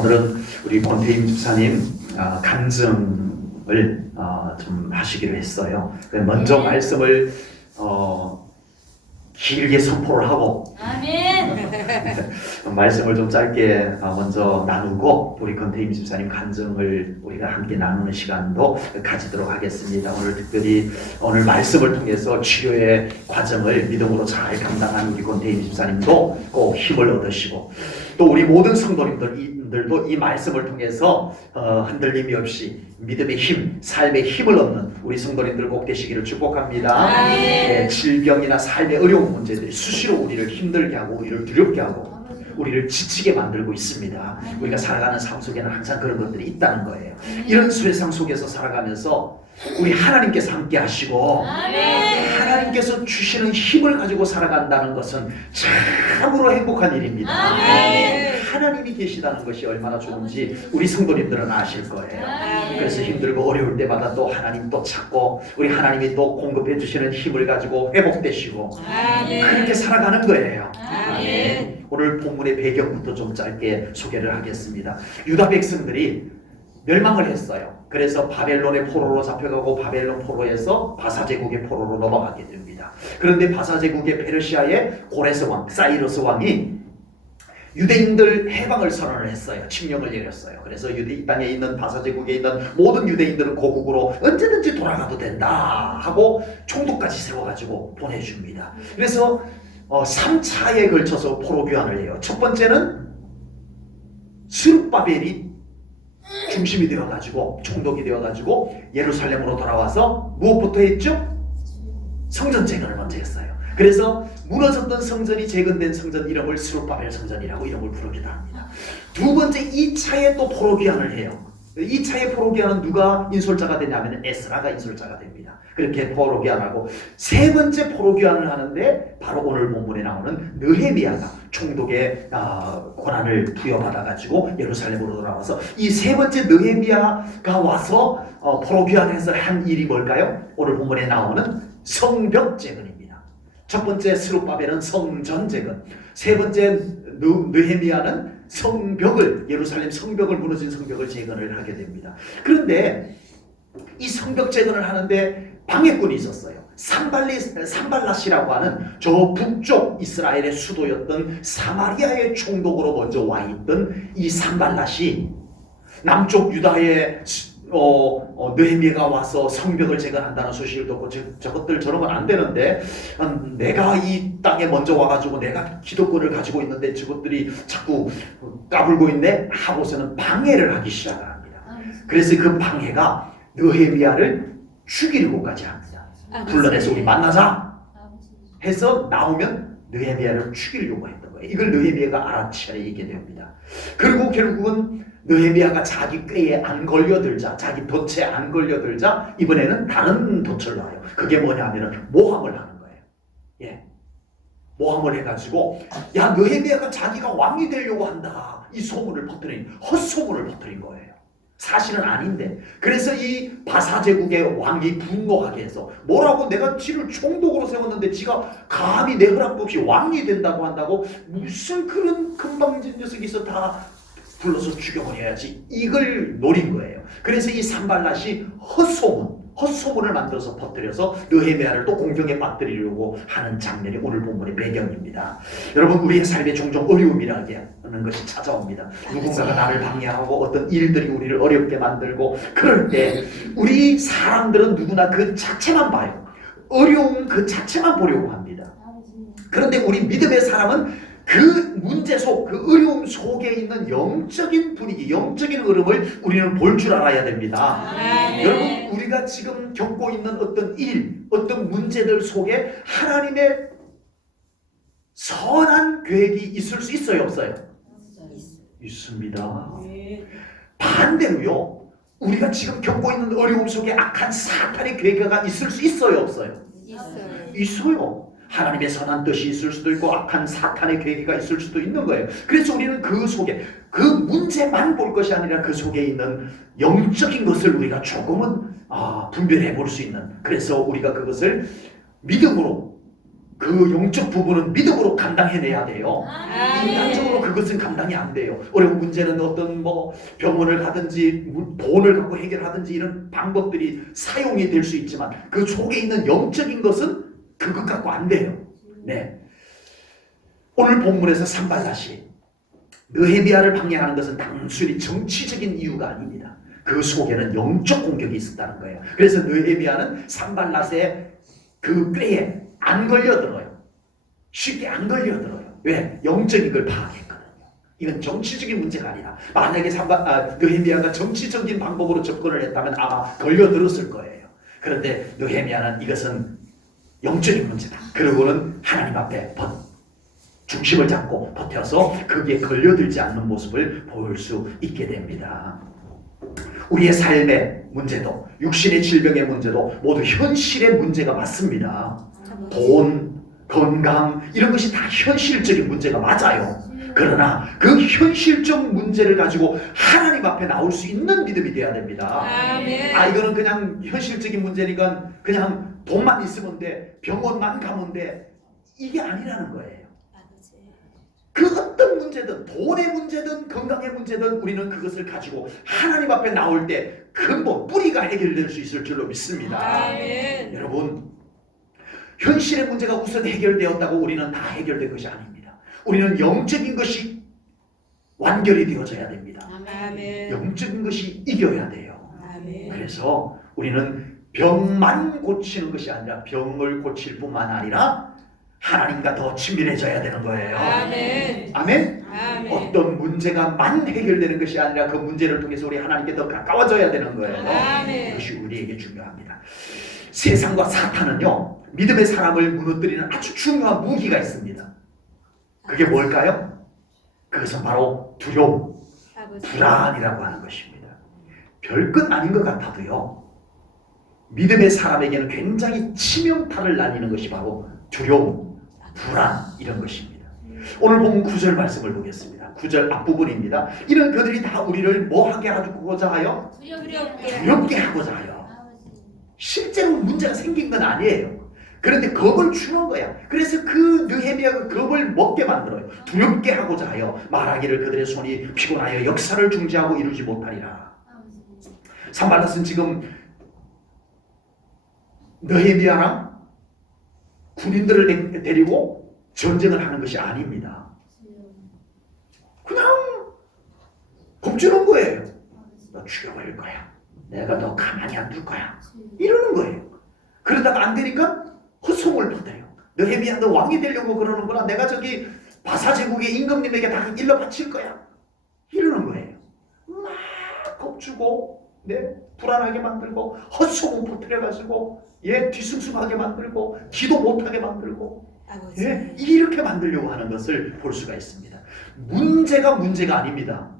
오늘은 우리 권태임 집사님 간증을 좀 하시기로 했어요. 먼저 말씀을 길게 선포를 하고 아멘. 말씀을 좀 짧게 먼저 나누고 우리 권태임 집사님 간증을 우리가 함께 나누는 시간도 가지도록 하겠습니다. 오늘 특별히 오늘 말씀을 통해서 치료의 과정을 믿음으로 잘 감당한 우리 권태임 집사님도 꼭 힘을 얻으시고 또 우리 모든 성도님들도 이 말씀을 통해서 흔들림이 없이 믿음의 힘, 삶의 힘을 얻는 우리 성도님들 꼭 되시기를 축복합니다. 네, 질병이나 삶의 어려운 문제들이 수시로 우리를 힘들게 하고 우리를 두렵게 하고 우리를 지치게 만들고 있습니다. 우리가 살아가는 삶 속에는 항상 그런 것들이 있다는 거예요. 이런 세상 속에서 살아가면서 우리 하나님께서 함께 하시고 하나님께서 주시는 힘을 가지고 살아간다는 것은 참으로 행복한 일입니다. 하나님이 계시다는 것이 얼마나 좋은지 우리 성도님들은 아실 거예요. 그래서 힘들고 어려울 때마다 또 하나님 또 찾고 우리 하나님이 또 공급해 주시는 힘을 가지고 회복되시고 그렇게 살아가는 거예요. 오늘 본문의 배경부터 좀 짧게 소개를 하겠습니다. 유다 백성들이 멸망을 했어요. 그래서 바벨론의 포로로 잡혀가고 바벨론 포로에서 바사제국의 포로로 넘어가게 됩니다. 그런데 바사제국의 페르시아의 고레스 왕, 사이러스 왕이 유대인들 해방을 선언을 했어요. 칙령을 내렸어요. 그래서 이 땅에 있는 바사제국에 있는 모든 유대인들은 고국으로 언제든지 돌아가도 된다 하고 총독까지 세워가지고 보내줍니다. 그래서 3차에 걸쳐서 포로 귀환을 해요. 첫 번째는 스룹바벨이 중심이 되어가지고 총독이 되어가지고 예루살렘으로 돌아와서 무엇부터 했죠? 성전 재건을 먼저 했어요. 그래서 무너졌던 성전이 재건된 성전 이름을 스룹바벨 성전이라고 이름을 부르기도 합니다. 두 번째 2차에 또 포로 귀환을 해요. 2차의 포로 귀환은 누가 인솔자가 되냐면 에스라가 인솔자가 됩니다. 그렇게 포로 귀환하고 세 번째 포로 귀환을 하는데 바로 오늘 본문에 나오는 느헤미야가 총독의 권한을 부여받아가지고 예루살렘으로 돌아와서 이 세 번째 느헤미야가 와서 포로 귀환해서 한 일이 뭘까요? 오늘 본문에 나오는 성벽 재건입니다. 첫 번째 스룹바벨은 성전 재건, 세 번째 느헤미야는 성벽을, 예루살렘 성벽을, 무너진 성벽을 재건을 하게 됩니다. 그런데 이 성벽 재건을 하는데 방해꾼이 있었어요. 산발랏이라고 하는 저 북쪽 이스라엘의 수도였던 사마리아의 총독으로 먼저 와 있던 이 산발랏이 남쪽 유다의 느헤미야가 와서 성벽을 재건한다는 소식을 듣고 저것들 저러면 안 되는데 내가 이 땅에 먼저 와가지고 내가 기득권을 가지고 있는데 저것들이 자꾸 까불고 있네 하고서는 방해를 하기 시작을 합니다. 그래서 그 방해가 느헤미야를 죽이려고까지 합니다. 불러내서 우리 만나자 해서 나오면 느헤미야를 죽이려고 했던 거예요. 이걸 느헤미야가 알아채게 됩니다. 그리고 결국은 느헤미야가 자기 꾀에 안 걸려들자, 자기 덫에 안 걸려들자 이번에는 다른 덫을 놔요. 그게 뭐냐면은 모함을 하는 거예요. 예, 모함을 해가지고 야 느헤미야가 자기가 왕이 되려고 한다 이 소문을 퍼뜨린 헛소문을 퍼뜨린 거예요. 사실은 아닌데 그래서 이 바사제국의 왕이 분노하게 해서 뭐라고 내가 지를 총독으로 세웠는데 지가 감히 내 허락도 없이 왕이 된다고 한다고 무슨 그런 금방진 녀석이 있어 다 불러서 죽여버려야지 이걸 노린 거예요. 그래서 이 산발랏이 헛소문을 만들어서 퍼뜨려서 느헤미야를 또 공경에 빠뜨리려고 하는 장면이 오늘 본문의 배경입니다. 여러분 우리의 삶에 종종 어려움이라는 것이 찾아옵니다. 누군가가 나를 방해하고 어떤 일들이 우리를 어렵게 만들고 그럴 때 우리 사람들은 누구나 그 자체만 봐요. 어려움 그 자체만 보려고 합니다. 그런데 우리 믿음의 사람은 그 문제 속, 그 어려움 속에 있는 영적인 분위기, 영적인 흐름을 우리는 볼 줄 알아야 됩니다. 여러분 우리가 지금 겪고 있는 어떤 일, 어떤 문제들 속에 하나님의 선한 계획이 있을 수 있어요, 없어요? 있습니다. 반대로요, 우리가 지금 겪고 있는 어려움 속에 악한 사탄의 계획가 있을 수 있어요, 없어요? 있어요. 하나님의 선한 뜻이 있을 수도 있고 악한 사탄의 계획이 있을 수도 있는 거예요. 그래서 우리는 그 속에 그 문제만 볼 것이 아니라 그 속에 있는 영적인 것을 우리가 조금은 분별해 볼 수 있는, 그래서 우리가 그것을 믿음으로 그 영적 부분은 믿음으로 감당해내야 돼요. 아멘. 인간적으로 그것은 감당이 안 돼요. 어려운 문제는 어떤 뭐 병원을 가든지 돈을 갖고 해결하든지 이런 방법들이 사용이 될 수 있지만 그 속에 있는 영적인 것은 그것 갖고 안 돼요. 네. 오늘 본문에서 산발랏이 느헤미야를 방해하는 것은 단순히 정치적인 이유가 아닙니다. 그 속에는 영적 공격이 있었다는 거예요. 그래서 느헤미야는 산발랏의 그 꾀에 안 걸려들어요. 쉽게 안 걸려들어요. 왜? 영적인 걸 파악했거든요. 이건 정치적인 문제가 아니라 만약에 느헤미야가 정치적인 방법으로 접근을 했다면 아마 걸려들었을 거예요. 그런데 느헤미야는 이것은 영적인 문제다. 그러고는 하나님 앞에 중심을 잡고 버텨서 거기에 걸려들지 않는 모습을 보일 수 있게 됩니다. 우리의 삶의 문제도 육신의 질병의 문제도 모두 현실의 문제가 맞습니다. 돈, 건강 이런 것이 다 현실적인 문제가 맞아요. 그러나 그 현실적 문제를 가지고 하나님 앞에 나올 수 있는 믿음이 돼야 됩니다. 아멘. 이거는 그냥 현실적인 문제니까 그냥 돈만 있으면 돼, 병원만 가면 돼, 이게 아니라는 거예요. 그 어떤 문제든 돈의 문제든 건강의 문제든 우리는 그것을 가지고 하나님 앞에 나올 때 근본 뿌리가 해결될 수 있을 줄로 믿습니다. 아멘. 여러분, 현실의 문제가 우선 해결되었다고 우리는 다 해결된 것이 아닙니다. 우리는 영적인 것이 완결이 되어져야 됩니다. 아멘. 영적인 것이 이겨야 돼요. 아멘. 그래서 우리는 병만 고치는 것이 아니라 병을 고칠 뿐만 아니라 하나님과 더 친밀해져야 되는 거예요. 아멘. 아멘? 아멘. 어떤 문제가만 해결되는 것이 아니라 그 문제를 통해서 우리 하나님께 더 가까워져야 되는 거예요. 아멘. 그것이 우리에게 중요합니다. 세상과 사탄은요, 믿음의 사람을 무너뜨리는 아주 중요한 무기가 있습니다. 그게 뭘까요? 그것은 바로 두려움, 불안이라고 하는 것입니다. 별것 아닌 것 같아도요, 믿음의 사람에게는 굉장히 치명타를 날리는 것이 바로 두려움, 불안 이런 것입니다. 오늘 본 9절 말씀을 보겠습니다. 9절 앞부분입니다. 이런 그들이 다 우리를 뭐 하게 하고자 하여? 두렵게 하고자 하여. 실제로 문제가 생긴 건 아니에요. 그런데 겁을 주는 거야. 그래서 그 느헤미야가 겁을 먹게 만들어요. 두렵게 하고자 하여 말하기를 그들의 손이 피곤하여 역사를 중지하고 이루지 못하리라. 산발랏은 지금 느헤미야랑 군인들을 데리고 전쟁을 하는 것이 아닙니다. 그냥 겁주는 거예요. 너 죽여버릴 거야. 내가 너 가만히 안 둘 거야. 이러는 거예요. 그러다가 안 되니까 헛소문을 퍼뜨려. 느헤미야 너 왕이 되려고 그러는구나. 내가 저기 바사 제국의 임금님에게 다 일러 바칠 거야. 이러는 거예요. 막 겁주고, 불안하게 만들고, 헛소문 퍼뜨려가지고, 뒤숭숭하게 만들고, 기도 못하게 만들고, 이렇게 만들려고 하는 것을 볼 수가 있습니다. 문제가 아닙니다.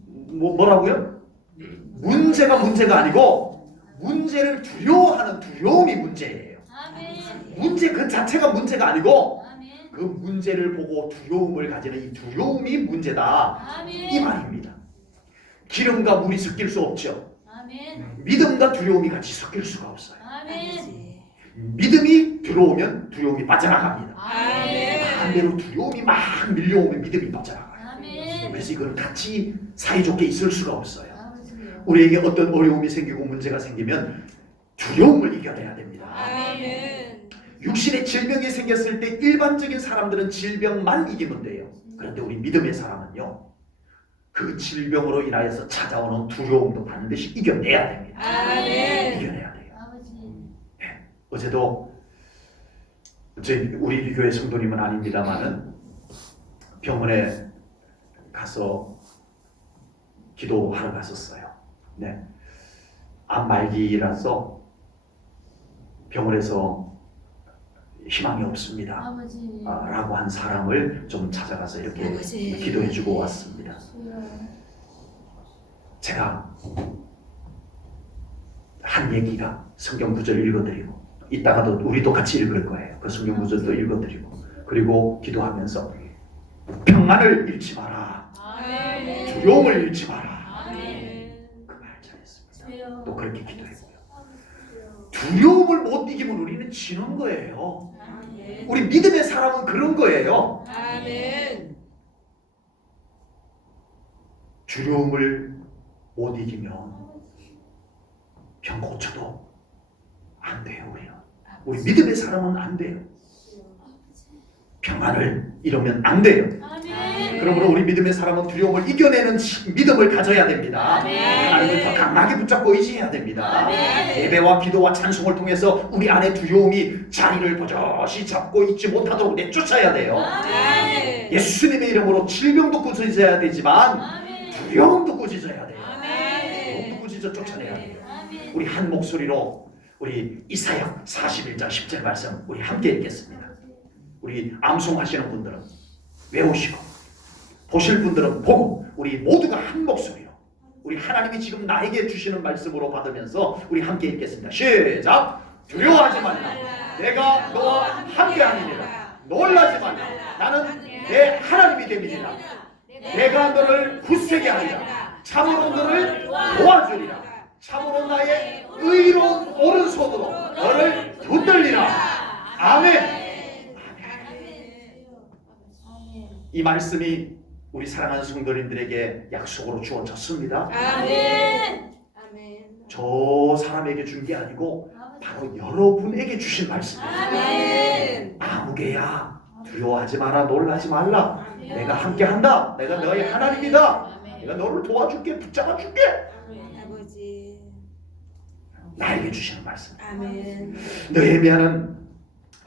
뭐라고요? 문제가 아니고 문제를 두려워하는 두려움이 문제예요. 문제 그 자체가 문제가 아니고 그 문제를 보고 두려움을 가지는 이 두려움이 문제다. 이 말입니다. 기름과 물이 섞일 수 없죠. 믿음과 두려움이 같이 섞일 수가 없어요. 믿음이 들어오면 두려움이 빠져나갑니다. 반대로 두려움이 막 밀려오면 믿음이 빠져나가요. 그래서 이건 같이 사이좋게 있을 수가 없어요. 우리에게 어떤 어려움이 생기고 문제가 생기면 두려움을 이겨내야 됩니다. 육신의 질병이 생겼을 때 일반적인 사람들은 질병만 이기면 돼요. 그런데 우리 믿음의 사람은요, 그 질병으로 인하여서 찾아오는 두려움도 반드시 이겨내야 됩니다. 이겨내야 돼요. 어제도 우리 교회 성도님은 아닙니다만은 병원에 가서 기도하러 갔었어요. 암 말기라서 병원에서 희망이 없습니다. 라고 한 사람을 좀 찾아가서 이렇게 기도해주고 왔습니다. 제가 한 얘기가 성경 구절 읽어드리고 이따가도 우리도 같이 읽을 거예요. 그 성경 구절도 읽어드리고 그리고 기도하면서 평안을 잃지 마라. 두려움을 잃지 마라. 그 말 잘했습니다. 또 그렇게 기도했고요. 두려움을 못 이기면 우리는 지는 거예요. 우리 믿음의 사람은 그런 거예요. 아멘. 두려움을 못 이기면 병 고쳐도 안 돼요. 우리 믿음의 사람은 안 돼요. 평안을 이루면 안 돼요. 그러므로 우리 믿음의 사람은 두려움을 이겨내는 믿음을 가져야 됩니다. 하나님을 더 강하게 붙잡고 의지해야 됩니다. 예배와 기도와 찬송을 통해서 우리 안에 두려움이 자리를 버젓이 잡고 있지 못하도록 내쫓아야 돼요. 예수님의 이름으로 질병도 꾸짖어야 되지만 두려움도 꾸짖어야 돼요. 두려움도 꾸짖어 쫓아내야 돼요. 우리 한 목소리로 우리 이사야 41장 10절 말씀 우리 함께 읽겠습니다. 우리 암송하시는 분들은 외우시고 보실 분들은 보고 우리 모두가 한 목소리로 우리 하나님이 지금 나에게 주시는 말씀으로 받으면서 우리 함께 읽겠습니다. 시작! 두려워하지 말라. 내가 너와 함께 하느니라. 놀라지 말라. 나는 내 하나님이 됨이니라. 내가 너를 굳세게 하리라. 참으로 너를 도와주리라. 참으로 나의 의로운 오른손으로 너를 붙들리라. 아멘. 이 말씀이 우리 사랑하는 성도님들에게 약속으로 주어졌습니다. 아멘. 저 사람에게 준 게 아니고 바로 여러분에게 주신 말씀입니다. 아멘. 아무개야 두려워하지 마라. 놀라지 말라. 내가 함께 한다. 내가 너의 하나님이다. 내가 너를 도와줄게. 붙잡아 줄게. 아버지. 나에게 주시는 말씀. 아멘. 느헤미야는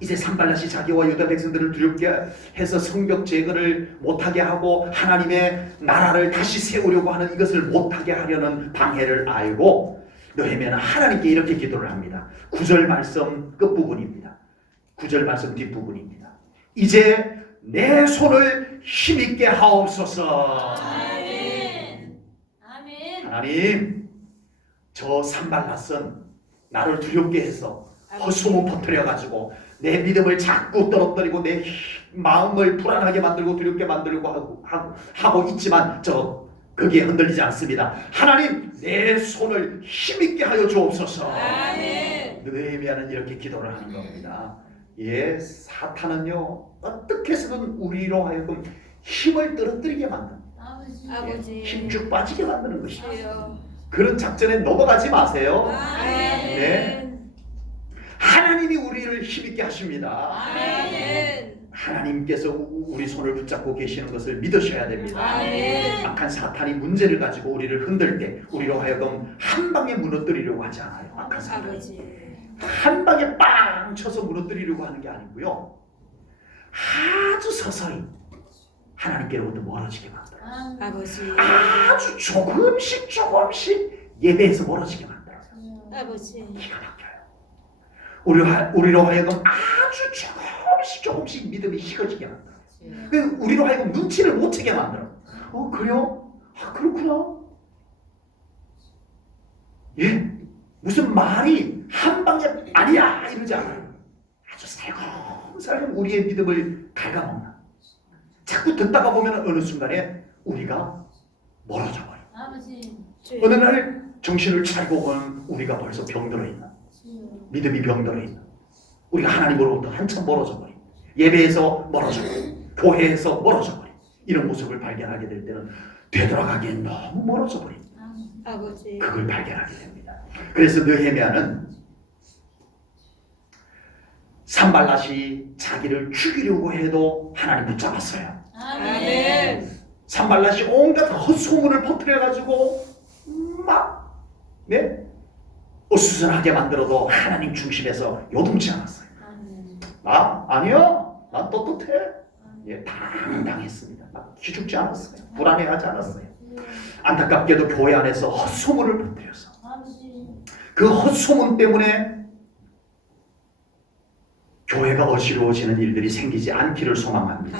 이제 산발랏이 자기와 유다 백성들을 두렵게 해서 성벽 제거를 못하게 하고 하나님의 나라를 다시 세우려고 하는 이것을 못하게 하려는 방해를 알고 느헤미야는 하나님께 이렇게 기도를 합니다. 9절 말씀 끝부분입니다. 9절 말씀 뒷부분입니다. 이제 내 손을 힘있게 하옵소서. 하나님, 저 산발랏은 나를 두렵게 해서 헛소문 퍼뜨려가지고 내 믿음을 자꾸 떨어뜨리고 내 마음을 불안하게 만들고 두렵게 만들고 하고 있지만 거기에 흔들리지 않습니다. 하나님, 내 손을 힘있게 하여 주옵소서. 느헤미야는 이렇게 기도를 하는 겁니다. 예, 사탄은요 어떻게 해서든 우리로 하여금 힘을 떨어뜨리게 만듭니다. 아버지. 힘쭉 빠지게 만드는 것이죠. 주여. 그런 작전에 넘어가지 마세요. 아멘. 네. 하나님이 우리를 힘있게 하십니다. 아멘. 하나님께서 우리 손을 붙잡고 계시는 것을 믿으셔야 됩니다. 아멘. 악한 사탄이 문제를 가지고 우리를 흔들 때 우리로 하여금 한 방에 무너뜨리려고 하지 않아요. 악한 사탄이 아버지. 한 방에 빵 쳐서 무너뜨리려고 하는 게 아니고요. 아주 서서히 하나님께로부터 멀어지게 만들어요. 아버지. 아주 조금씩 예배에서 멀어지게 만들어요. 아버지. 기가 막혀요. 우리로 하여금 아주 조금씩 믿음이 식어지게 만들어요. 우리로 하여금 눈치를 못 채게 만들어요. 그래요? 그렇구나. 예? 무슨 말이 한 방에 아니야 이러지 않아요. 아주 살금살금 우리의 믿음을 갉아먹는. 자꾸 듣다가 보면 어느 순간에 우리가 멀어져 버려요. 어느 날 정신을 차리고 보면 우리가 벌써 병들어 있는, 믿음이 병들어 있는, 우리가 하나님으로부터 한참 멀어져 버린, 예배에서 멀어져 버린, 교회에서 멀어져 버린 이런 모습을 발견하게 될 때는 되돌아가기엔 너무 멀어져 버린 아버지. 그걸 발견하게 됩니다. 그래서 느헤미야는 산발랏이 자기를 죽이려고 해도 하나님 붙잡았어요. 아멘. 산발랏이 온갖 헛소문을 퍼뜨려가지고 막 어수선하게 만들어도 하나님 중심에서 요동치 않았어요. 아니요, 난 떳떳해. 예, 당당했습니다. 막 기죽지 않았어요. 불안해하지 않았어요. 안타깝게도 교회 안에서 헛소문을 퍼뜨려서 그 헛소문 때문에 교회가 어지러워지는 일들이 생기지 않기를 소망합니다.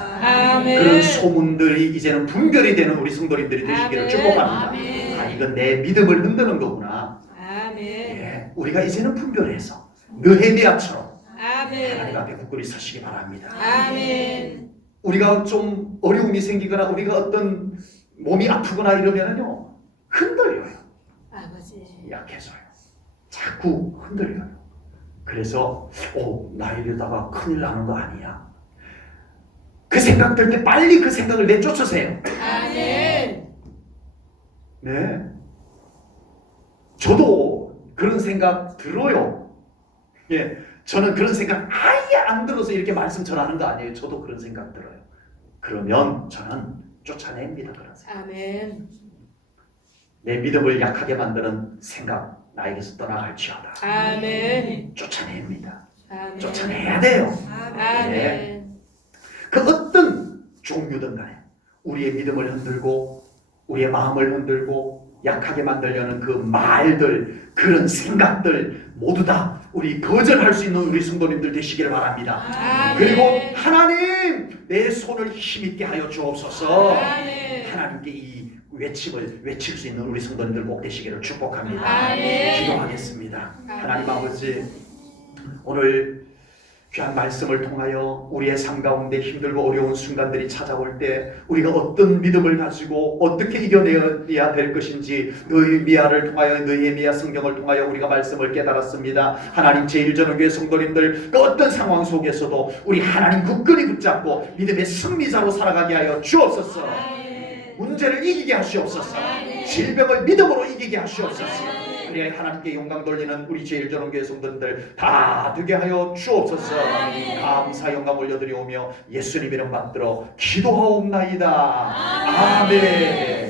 아멘. 그런 소문들이 이제는 분별이 되는 우리 성도님들이 되시기를 아멘. 축복합니다. 아멘. 이건 내 믿음을 흔드는 거구나. 아멘. 예, 우리가 이제는 분별해서 느헤미야처럼 아멘. 하나님 앞에 굳건히 서시기 바랍니다. 아멘. 우리가 좀 어려움이 생기거나 우리가 어떤 몸이 아프거나 이러면은요 흔들려요. 아버지. 약해져요. 자꾸 흔들려요. 그래서 나 이러다가 큰일 나는 거 아니야. 그 생각 들 때 빨리 그 생각을 내쫓으세요. 아멘. 네. 저도 그런 생각 들어요. 예. 저는 그런 생각 아예 안 들어서 이렇게 말씀 전하는 거 아니에요. 저도 그런 생각 들어요. 그러면 저는 쫓아냅니다. 그런 생각. 아멘. 내 믿음을 약하게 만드는 생각 나에게서 떠나갈지어다. 아멘. 쫓아냅니다. 아멘. 쫓아내야 돼요. 아멘. 그 어떤 종류든 간에 우리의 믿음을 흔들고 우리의 마음을 흔들고 약하게 만들려는 그 말들, 그런 생각들 모두 다 우리 거절할 수 있는 우리 성도님들 되시기를 바랍니다. 아멘. 그리고 하나님 내 손을 힘있게 하여 주옵소서. 아멘. 하나님께 이 외침을 외칠 수 있는 우리 성도님들 꼭 되시기를 축복합니다. 아멘. 기도하겠습니다. 하나님 아버지, 오늘 귀한 말씀을 통하여 우리의 삶 가운데 힘들고 어려운 순간들이 찾아올 때 우리가 어떤 믿음을 가지고 어떻게 이겨내야 될 것인지 느헤미야를 통하여, 느헤미야 성경을 통하여 우리가 말씀을 깨달았습니다. 하나님 제1전원교회 성도님들 그 어떤 상황 속에서도 우리 하나님 굳건히 붙잡고 믿음의 승리자로 살아가게 하여 주옵소서. 문제를 이기게 하시옵소서. 질병을 믿음으로 이기게 하시옵소서. 그래야 하나님께 영광 돌리는 우리 제1전원교회 성도들 다 되게 하여 주옵소서. 감사 영광 올려드리오며 예수님 이름 받들어 기도하옵나이다. 아멘.